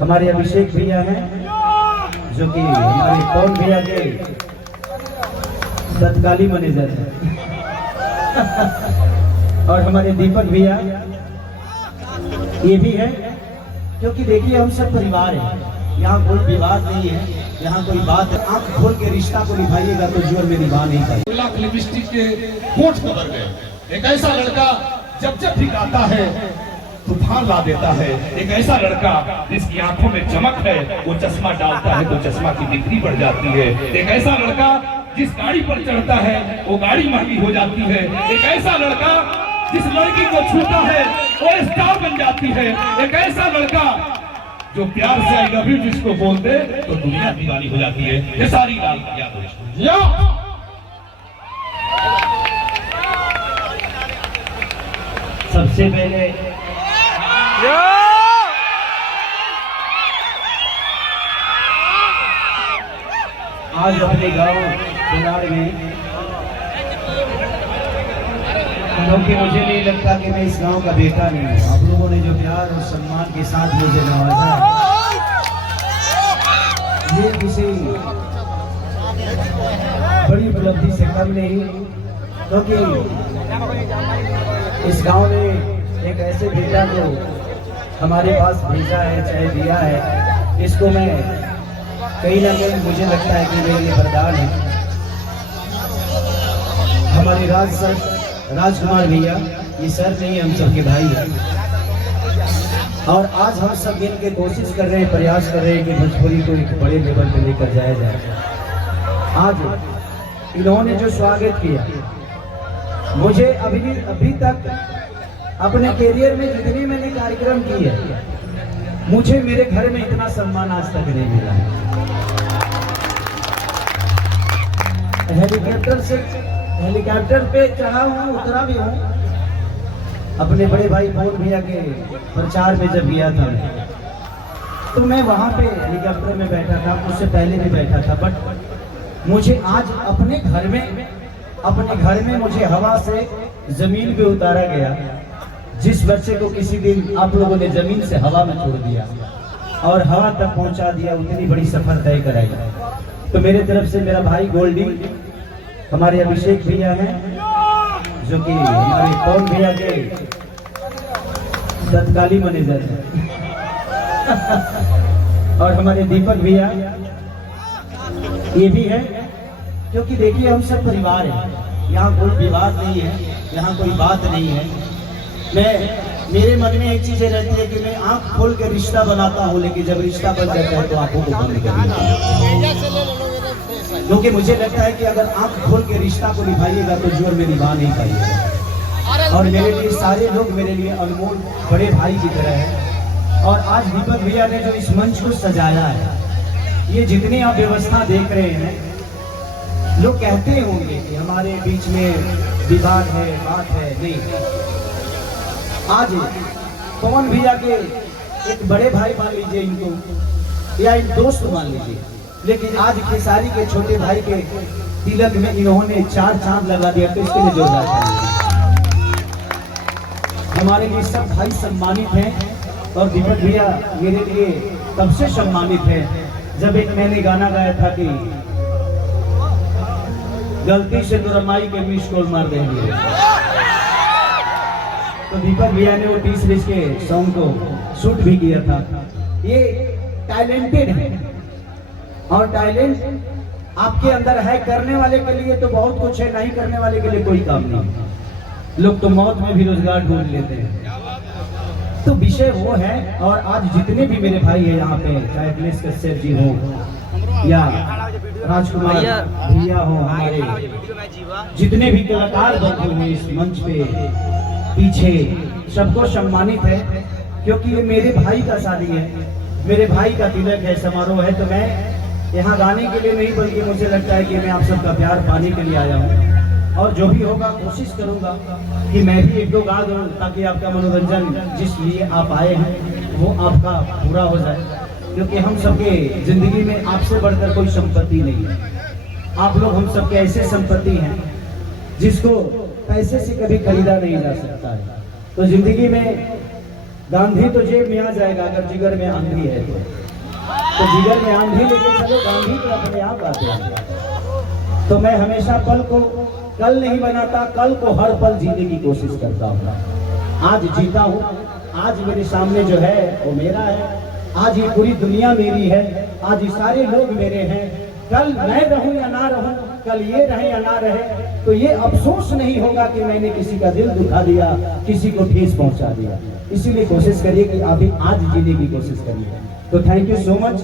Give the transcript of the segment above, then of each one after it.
हमारे अभिषेक भैया हैं जो कि हमारे पवन भैया के तत्कालीन मैनेजर हैं और हमारे दीपक भैया ये भी है, क्योंकि देखिए हम सब परिवार हैं, यहाँ कोई विवाद नहीं है, यहाँ कोई बात है। आंख खोल के रिश्ता को निभाइएगा तो जीवन में निभा नहीं पाएगा। लाख लिपस्टिक के होंठ कबर गए। एक ऐसा लड़का जब जब भी गाता है तूफान ला देता है। एक ऐसा लड़का जिसकी आंखों में चमक है, वो चश्मा डालता है तो चश्मा की बिक्री बढ़ जाती है। एक ऐसा लड़का जिस गाड़ी पर चढ़ता है वो गाड़ी महंगी हो जाती है। एक ऐसा लड़का जिस लड़की को छूता है वो स्टार बन जाती है। एक ऐसा लड़का जो प्यार से आई लव यू जिसको बोलते तो दुनिया दीवानी हो जाती है। ये सारी लाल याद सबसे पहले आज अपने गांव कुनार में, क्योंकि मुझे नहीं लगता कि मैं इस गांव का बेटा नहीं हूँ। आप लोगों ने जो प्यार और सम्मान के साथ मुझे नवाजा, ये किसी बड़ी उपलब्धि से कम नहीं, क्योंकि इस गांव ने एक ऐसे बेटा को हमारे पास भेजा है, चाहे दिया है, इसको मैं कहीं ना कहीं मुझे लगता है कि मेरे लिए वरदान है। हमारे राजकुमार भैया, ये सर नहीं, हम सबके भाई हैं और आज हम सब मिल के कोशिश कर रहे हैं, प्रयास कर रहे हैं कि भोजपुरी को एक बड़े लेवल पे लेकर जाया जाए। आज इन्होंने जो स्वागत किया, मुझे अभी तक अपने करियर में जितने मैंने कार्यक्रम किए, मुझे मेरे घर में इतना सम्मान आज तक नहीं मिला। हेलीकॉप्टर पे चढ़ा हूँ, उतरा भी हूँ। अपने बड़े भाई पवन भैया के प्रचार में जब गया था तो मैं वहाँ पे हेलीकॉप्टर में बैठा था, उससे पहले भी बैठा था। बट मुझे आज अपने घर में मुझे हवा से जमीन पे उतारा गया। जिस बच्चे को किसी दिन आप लोगों ने जमीन से हवा में छोड़ दिया और हवा तक पहुंचा दिया, उतनी बड़ी सफर तय कराई। तो मेरे तरफ से मेरा भाई गोल्डी, हमारे अभिषेक भैया हैं जो कि हमारे पवन भैया के तत्कालीन मैनेजर हैं और हमारे दीपक भैया ये भी है, क्योंकि देखिए हम सब परिवार हैं, यहाँ कोई विवाद नहीं है, यहाँ कोई बात नहीं है। मेरे मन में एक चीजें रहती है कि मैं आंख खोल के रिश्ता बनाता हूँ, लेकिन जब रिश्ता बन जाता है तो आंखों को बंद कर देता हूं, क्योंकि मुझे लगता है कि अगर आंख खोल के रिश्ता को निभाइएगा तो जीवन में निभा नहीं पाइएगा। और मेरे लिए सारे लोग मेरे लिए अनमोल बड़े भाई की तरह है। और आज दीपक भैया ने जो इस मंच को सजाया है, ये जितनी आप व्यवस्था देख रहे हैं, लोग कहते होंगे कि हमारे बीच में विवाद है, बात है, नहीं। आज पवन भैया के एक बड़े भाई मान लीजिए इनको, या एक दोस्त मान लीजिए, लेकिन आज खेसारी के छोटे भाई के तिलक में इन्होंने 4 चांद लगा दिया, तो इसके लिए जोरदार ताली। हमारे लिए सब भाई सम्मानित हैं और दीपक भैया मेरे लिए तब से सम्मानित है जब एक मैंने गाना गाया था कि गलती से दुरमाई के मिस कॉल मार देंगे, तो दीपक भैया ने वो 30 के सॉन्ग को शूट भी किया था। ये टैलेंटेड है और टैलेंट आपके अंदर है, करने वाले के लिए तो बहुत कुछ है, नहीं करने वाले के लिए कोई काम नहीं। लोग तो मौत में भी रोजगार ढूंढ लेते हैं। तो विषय वो है। और आज जितने भी मेरे भाई है यहाँ पे, चाहे दिनेश कश्यप जी हो या राजकुमार भैया हो, हमारे जितने भी कलाकार बैठे हुए इस मंच पे पीछे, सबको सम्मानित है, क्योंकि ये मेरे भाई का शादी है, मेरे भाई का तिलक है, समारोह है। तो मैं यहाँ गाने के लिए नहीं, बल्कि मुझे लगता है कि मैं आप सबका प्यार पाने के लिए आया हूँ। और जो भी होगा कोशिश करूंगा कि मैं भी 1-2 गा दूं, ताकि आपका मनोरंजन जिस लिए आप आए हैं वो आपका पूरा हो जाए, क्योंकि हम सबके जिंदगी में आपसे बढ़कर कोई संपत्ति नहीं है। आप लोग हम सबके ऐसे संपत्ति हैं जिसको पैसे से कभी खरीदा नहीं जा सकता है। तो जिंदगी में गांधी तो जेब में आ जाएगा अगर जिगर में आंधी है तो जिगर में आंधी लेके चलो, गांधी तो अपने आप आते हैं। तो मैं हमेशा पल को कल नहीं बनाता, कल को हर पल जीने की कोशिश करता हूँ। आज जीता हूँ, आज मेरे सामने जो है वो मेरा है, आज ये पूरी दुनिया मेरी है, आज ये सारे लोग मेरे हैं। कल मैं रहूं या ना रहूं, कल ये रहे या ना रहे, तो ये अफसोस नहीं होगा कि मैंने किसी का दिल दुखा दिया, किसी को ठेस पहुंचा दिया। इसीलिए कोशिश करिए कि आप भी आज जीने की कोशिश करिए। तो थैंक यू सो मच।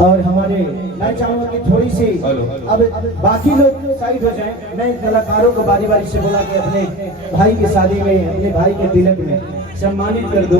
और हमारे मैं चाहूंगा कि थोड़ी सी अब बाकी लोग साइड हो जाएं। मैं कलाकारों को बारी बारी से बोला कि अपने भाई की शादी में, अपने भाई के तिलक में सम्मानित कर दो।